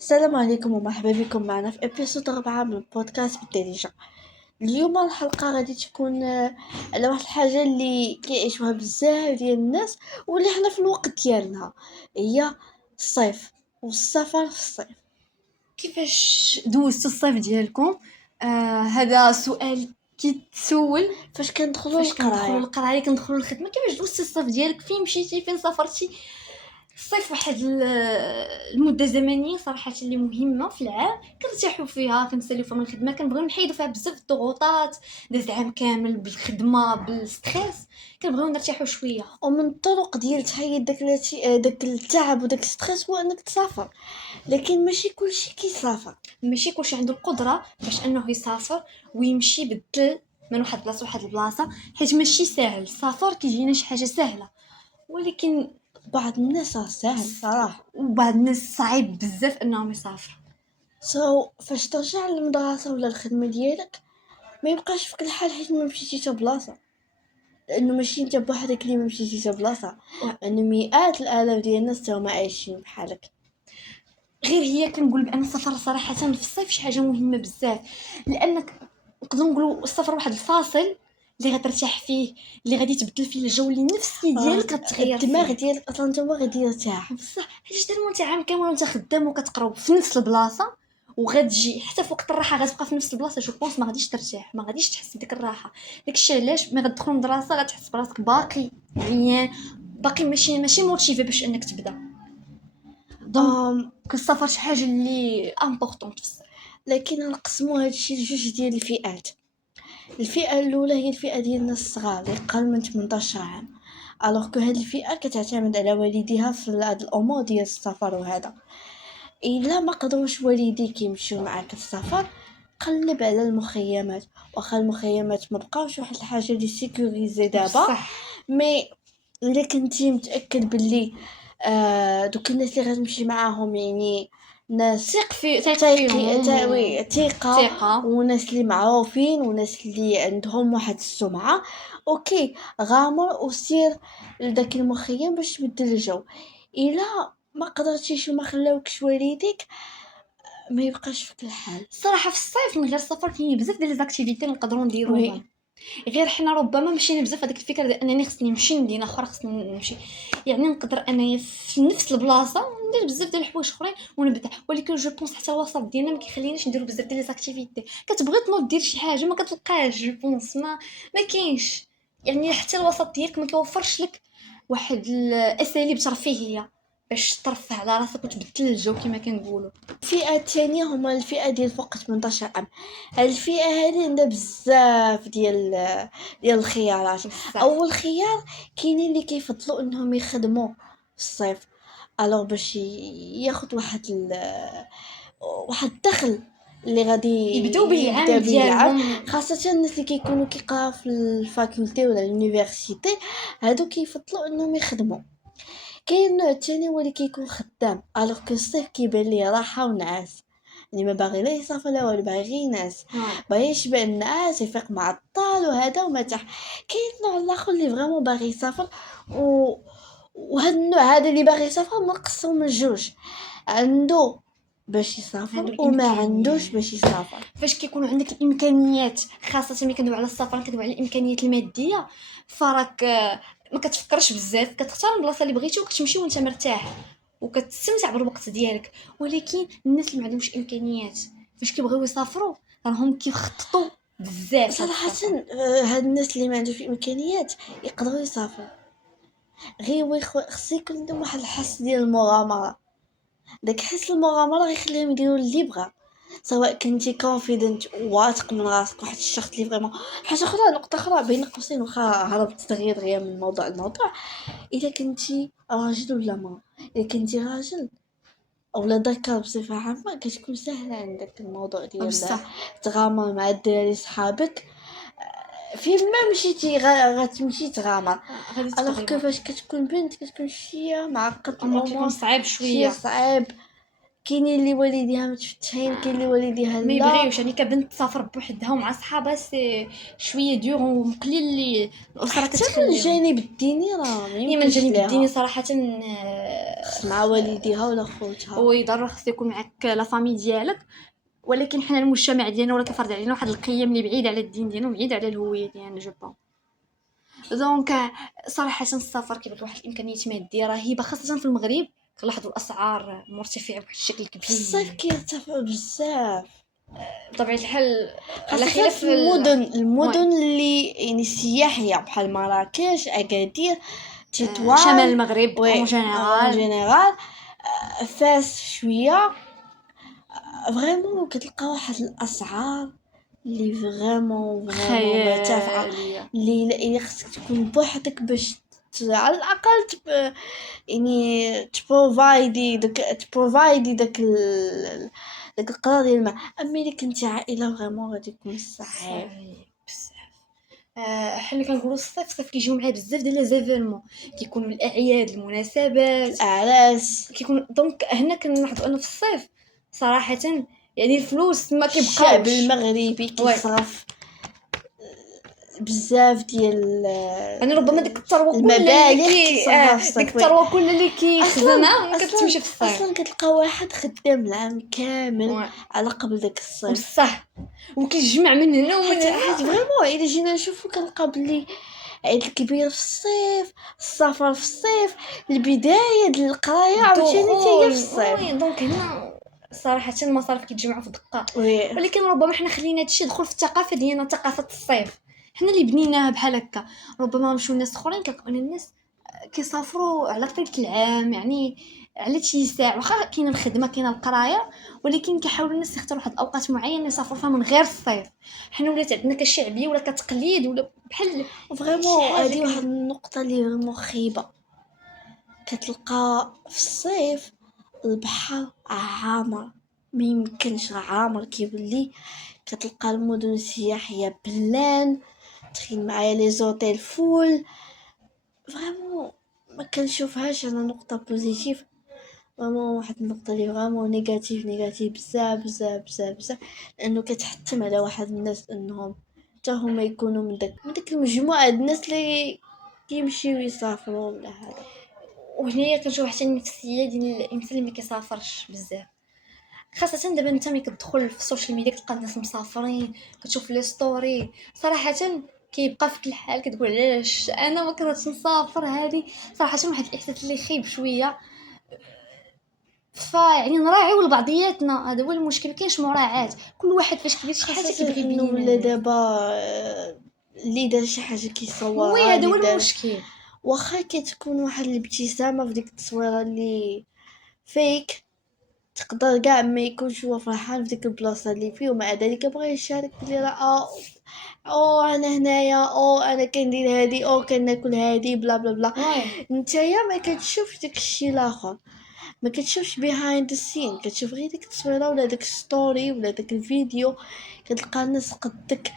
السلام عليكم ومرحبا بكم معنا في ابيسود 4 من بودكاست بالدارجة. اليوم الحلقة غادي تكون على واحد الحاجة اللي كيعيشوها بزاف ديال الناس واللي حنا في الوقت ديالنا، هي الصيف والسفر في الصيف. كيفاش دوزتوا الصيف ديالكم؟ هذا سؤال كيتسول فاش كندخلوا فاش كندخلوا القرايه للقرايه، كندخلوا للخدمه. كيفاش دوزتي الصيف ديالك؟ فين مشيتي؟ فين سافرتي؟ الصيف واحد المده زمنيه صراحه اللي مهمه في العام، كنرتاحوا فيها، كنساليو فيها من الخدمه، كنبغيو نحيدوا فيها بزاف الضغوطات. داز عام كامل بالخدمه بالستريس، كنبغيو نرتاحوا شويه. ومن الطرق ديال تحيد داك التعب وداك الستريس هو انك تسافر، لكن ماشي كلشي كيسافر. ماشي كلشي عنده القدره باش انه يسافر ويمشي بالدل من واحد البلاصه لواحد البلاصه، حيت ماشي ساهل. السفر كيجينا شي حاجه سهله، ولكن بعض الناس ساهل صراحه. وبعض الناس صعيب بزاف انهم يسافروا. فاش ترجع للمدرسه ولا الخدمه ديالك ما يبقاش فيك الحال حيت ما مشيتي حتى بلاصه، لانه ماشي انت بوحدك اللي ما مشيتي حتى بلاصه، انه مئات الالاف ديال الناس تا هما عايشين بحالك. غير هي كنقول بان السفر صراحه في الصيف شي حاجه مهمه بزاف، لانك نقدروا نقولوا السفر واحد الفاصل اللي غترتاح فيه، اللي غادي تبدل فيه الجو، اللي النفسيه ديالك غتغير الدماغ فيه. ديالك اصلا انت هو غادي يرتاح. بصح حيت دار انت عام كامل وانت خدام وكتقراو في نفس البلاصه، وغتجي حتى في وقت الراحه غتبقى في نفس البلاصه، جو بونس ما غاديش ترتاح، ما غاديش تحس بديك الراحه. داكشي علاش ملي غتدخل المدرسه غتحس براسك باقي عيان، باقي ماشي موتيفي باش انك تبدا. دونك السفر شي حاجه اللي امبورطونط في الصيف. لكن نقسموا هادشي لجوج ديال الفئات. الفئه الاولى هي الفئه ديال الناس الصغار اللي قل من 18 عام، الوغ كو هاد الفئه كتعتمد على والديها في هاد الامور ديال السفر. وهذا الا ما قدروش والديك يمشيو معاك السفر، قلب على المخيمات. واخا المخيمات ما بقاوش واحد الحاجه اللي سيكوريزي دابا، بصح مي الا كنتي متاكد باللي دوك الناس اللي غتمشي معاهم يعني ناس ثق فيهم وي ثقه، ثقه. وناس اللي معروفين وناس اللي عندهم واحد السمعه، اوكي غامر وسير لداك المخيم باش تبدل الجو. الا ما قدرتيش وما خلاوكش والديك، ما يبقاش فيك الحال. الصراحه في الصيف من غير السفر كاين بزاف ديال ليزاكتيفيتي نقدروا نديروهم. وي غير حنا ربما مشينا بزاف هذيك الفكره ديال انني خصني نمشي لمدينه اخرى، خصني نمشي، يعني نقدر انايا في نفس البلاصه ندير بزاف ديال الحوايج اخرين ونبدا. ولكن جو بونس حتى الوسط ديالنا ما كيخليناش نديرو بزاف ديال ليزاكتيفيتي. كتبغي تنوض دير شي حاجه ما كتلقاش، جو بونس ما كاينش. يعني حتى الوسط ديالك ما كيوفرش لك واحد الاساليب ترفيهيه باش ترفه على راسك وتبدل الجو كما كنقولوا. الفئه الثانيه هما الفئه ديال فوق 18 عام. هاد الفئه هذه عندها بزاف ديال الخيارات. بصح اول خيار كاينين اللي كيفضلوا انهم يخدموا في الصيف، الوغ باش ياخذ واحد الدخل اللي غادي يبداو به يبدا العام به العام. ديالهم. خاصه الناس اللي كيكونوا كيقراو في الفاكولتي ولا اليونيفرسيتي، هادو كيفضلوا انهم يخدموا. كاين النوع الثاني هو اللي كيكون خدام، الوغ كو الصيف كيبان ليه راحه ونعاس، يعني ما باغي لا يسافر لا والو، باغي غير ينعس، باغي يشبع النعاس يفيق معطل وهذا ومرتاح. كاين النوع الاخر اللي فريمون باغي يسافر وهاد النوع هذا اللي باغي يسافر منقسم من جوج، عنده باش يسافر عنده وما الامكانيات. عندوش باش يسافر. فاش كيكون عندك الامكانيات، خاصه ملي كندوي على السفر كندوي على الامكانيات الماديه، فراك ما كتفكرش بزاف، كتختار البلاصه اللي بغيتي وكتمشي وانت مرتاح وكتستمتع بالوقت ديالك. ولكن الناس اللي ما عندهمش امكانيات فاش كيبغيو يسافروا راهم كيخططوا بزاف. صراحه هاد الناس اللي ما عندوش امكانيات يقدروا يسافروا، غير خص يكون عندهم واحد الحس ديال المغامره. داك حس المغامره غيخليهم يديروا اللي بغا، سواء كنتي كونفيدنت واثق من راسك، واحد الشخص اللي فريمون. حاجه اخرى، نقطه اخرى بين قوسين، واخا هربت دغيا من موضوع الموضوع، اذا كنتي راجل ولا ما، اذا كنتي راجل اولا ذكر بصفه عامه كتكون سهله عندك الموضوع ديال بصح تغامر مع الدراري صحابك. فين ما مشيتي غتمشي تغامر. غادي الوغ تقدري. كيفاش كتكون بنت كتكون شويه معقد الامر كيكون الامور، صعيب شويه شويه. صعيب. كاينين اللي والديها متفتحين، كاين اللي والديها ما لا. يبغيوش يعني كبنت تسافر بوحدها ومع صحابها سي شويه ديور وقليل اللي الاسره حتى من تتخليهم. الجانب الديني راه ما هي من يمكنش الجانب ليها الديني صراحه خص مع والديها ولا خوتها. هو يضر خص يكون معك لا فامي ديالك، ولكن حنا المجتمع ديالنا ولا كيفرض علينا واحد القيم اللي بعيد على الدين ديالنا وبعيد على الهويه ديالنا جو بون. دونك صراحه السفر كيبقى واحد الامكانيات ماديه رهيبه خاصه في المغرب. كنلاحظوا الاسعار مرتفعه بواحد الشكل في كبير الصيف كيرتفعوا بزاف بطبيعه الحال، على خاصة خلاف في المدن اللي يعني سياحية بحال مراكش، أكادير، تطوان، شمال المغرب وي اون اون جينيرال. جينيرال، فاس شوية فريمون كتلقى واحد الاسعار اللي فريمون مرتفعه، خياليه. اللي خصك تكون بوحدك باش على الاقل يعني تبروفايدي داك القرار ديال الماء. اما الا كنتي عائله فريمون غادي يكون صعيب بزاف. حنا كنقولوا الصيف كيجيو معاه بزاف ديال لي زيفينمون، كيكونوا الاعياد المناسبات الاعراس. كيكون دونك هنا كنلاحظوا انه في الصيف صراحه يعني الفلوس ما الشعب كيبقاوش. المغربي كيصرف بزاف ديال يعني ربما ديك الثروه كل المبالغ اللي كيصرفها في الصيف. ديك الثروه كل اللي كيخزنها ما كتمشي في الصيف. اصلا كتلقى واحد خدام العام كامل على قبل داك الصيف بصح وكيجمع من هنا ومن حيت هنا. فريمون الا جينا نشوفو كنلقى بلي عيد الكبير في الصيف، السفر في الصيف، البدايه ديال القرايه عاوتاني تاهي في الصيف. دونك هنا صراحه المصاريف كيتجمعوا في دقه. وي ولكن ربما حنا خلينا هادشي يدخل في الثقافه ديالنا، ثقافه الصيف حنا اللي بنيناها بحال هكا. ربما مشاو الناس اخرين كيلقاو الناس كيسافروا على طيله العام، يعني على شي ساعه واخا كاينه الخدمه كاينه القرايه، ولكن كيحاولوا الناس يختاروا واحد الاوقات معينه يسافروا فيها من غير الصيف. حنا ولات عندنا كشعبيه ولا كتقليد ولا بحال فريمون شي حاجة هذه واحد النقطه اللي فريمون خيبه. كتلقى في الصيف البحر عامر، ما يمكنش عامر كيولي. كتلقى المدن السياحيه بلان، تخيل معايا لي زوتيل فول. فريمون ما كنشوفهاش انا نقطه بوزيتيف، فريمون واحد النقطه اللي فريمون نيجاتيف بزاف بزاف بزاف بزاف، لانه كتحتم على واحد الناس انهم حتى هما يكونوا من داك المجموعه ديال الناس اللي كيمشيو يسافروا ولا هذا. وهنايا كنشوف حتى النفسيه ديال الانسان اللي ما كيسافرش بزاف، خاصه دابا انت ملي كتدخل في السوشيال ميديا كتلقى الناس مسافرين، كتشوف لي ستوري صراحه كيبقى فيك الحال كتقول علاش انا ما كنتش نسافر. هذه صراحه واحد الاحساس اللي خايب شويه. فيعني نراعيو لبعضياتنا، هذا هو المشكل. كاينش مراعاه، كل واحد فاش كيدير شي حاجه كيبغي انه يبين ولا الناس. دابا اللي دار شي حاجه كيصورها، وي هذا هو اللي دار المشكل. واخا كتكون واحد الابتسامه في ديك التصويره اللي فيك، تقدر كاع ما يكونش هو فرحان في ديك البلاصه اللي فيه، ومع ذلك بغى يشارك بلي راه او انا هنايا، او انا كندير هادي، او كناكل هادي، بلا بلا بلا. نتايا ما كتشوفش داك الشيء الاخر، ما كتشوفش بيهايند السين، كتشوف غير ديك التصويره ولا داك ستوري ولا داك الفيديو. كتلقى الناس قدك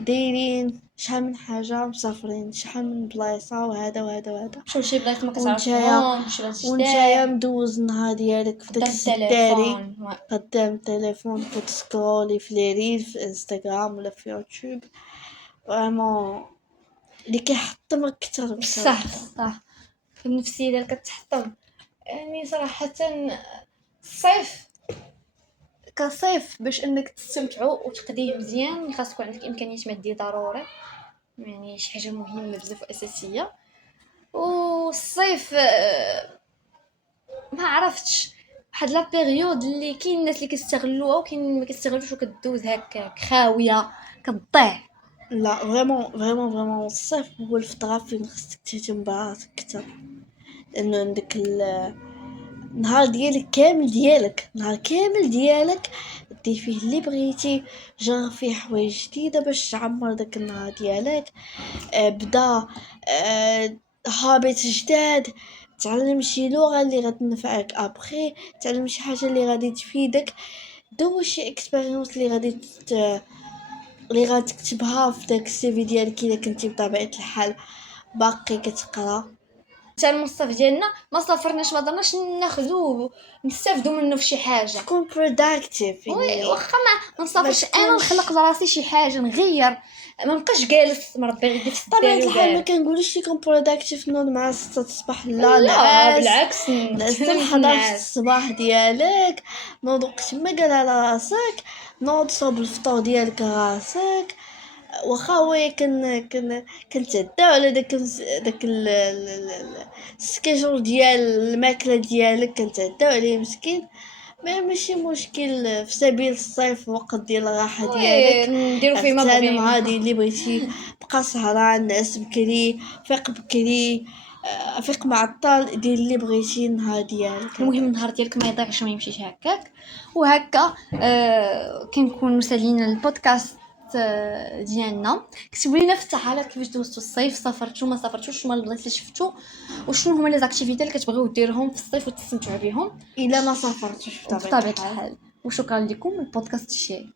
دايرين شحال من حاجه، مسافرين شحال من بلايصه، وهذا وهذا وهذا، شوف شي بلايص ما كتعرفهمش، ونتايا مدوز النهار ديالك في داك السداري قدام التليفون، كتسكرولي في لي ريل في انستغرام ولا في يوتيوب. فريمون اللي كيحطم اكثر بصح النفسيه ديالك كتحطم. يعني صراحه الصيف كصيف باش انك تستمتعوا وتقضيه مزيان خاص يكون عندك امكانيات ماديه ضروري، يعني شي حاجه مهمه بزاف اساسيه. والصيف ما عرفتش واحد لا بيريود اللي كاين الناس اللي كيستغلوها وكاين ما كيستغلوش وكدوز هكاك خاويه كتضيع. لا فريمون الصيف هو الفتره فين خصك تهتم براسك اكثر، لانه عندك النهار نهار كامل ديالك دير فيه اللي بغيتي، جرب فيه حوايج جديده باش تعمر داك النهار ديالك. بدا هابط جداد، تعلم شي لغه اللي غتنفعك ابخي، تعلم شي حاجه اللي غادي تفيدك، دوز شي اكسبيريونس اللي غتكتبها في داك السي في ديالك الا كنتي بطبيعه الحال باقي كتقرا. حتى المصطف ديالنا ما سافرناش ما درناش ناخذو نستافدوا منه في شي حاجه. تكون productive وي يعني واخا ما نسافرش ما انا تكونش- نخلق لراسي شي حاجه نغير، ما نبقاش جالس مربي غير في طبيعة الدار الحال ما وكاع. كنقولش لكم productive نوض مع 6 الصباح، لا لا نعس بالعكس نعس نتنم 11 نعس. الصباح ديالك، نوض وقت ما قال على راسك، نوض صوب الفطور ديالك راسك. واخا وي كنتعداو على داك السكيجول ديال الماكله ديالك، كنتعداو عليه مسكين. ماشي مشكل، في سبيل الصيف وقت ديال الراحه ديالك، نديرو فيه ما اغتنم بغينا. هادي اللي بغيتي، بقى سهران، نعس بكري، فيق بكري، فيق معطل، دير اللي بغيتي النهار ديالك. المهم النهار ديالك ما يضيعش ما يمشيش هكاك. وهكا كنكونوا سالينا البودكاست ديالنا. كتبوا لينا في التعليقات كيفاش دوزتوا الصيف، سافرتوا ما سافرتوش، شنو البلايص اللي شفتوا وشنو هما لي زاكتيفيتي اللي كتبغيو ديروهم في الصيف وتستمتعوا بهم الا ما سافرتوش بطبيعه الحال. وشكرا لكم. البودكاست الشيء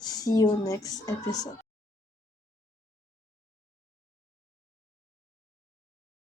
See you next episode.